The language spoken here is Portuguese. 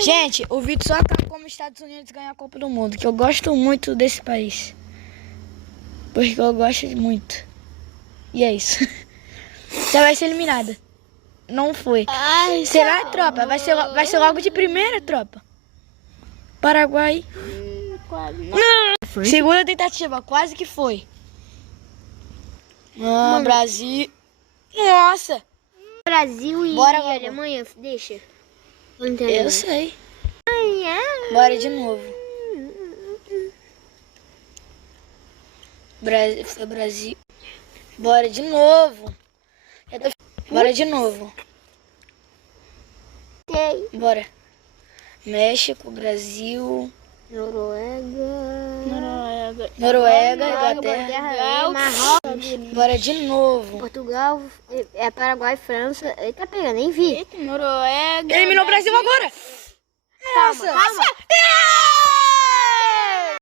Gente, o vídeo só acaba como os Estados Unidos ganham a Copa do Mundo, que eu gosto muito desse país. Porque eu gosto muito. E é isso. Você vai ser eliminada. Não foi. Ai, Será, tropa? Vai ser logo de primeira, tropa. Paraguai. quase não. Não. Segunda tentativa, quase que foi. Brasil. Nossa. Brasil e Bora, Gogo. Alemanha, deixa. Eu sei. Bora de novo. Brasil. Bora de novo. Bora de novo. Bora. México, Brasil. Noruega, Inglaterra. Marrocos, Bora de novo. Portugal, Paraguai, França. Eita, pega, nem vi. Noruega. Eliminou o Brasil agora. Nossa. Calma.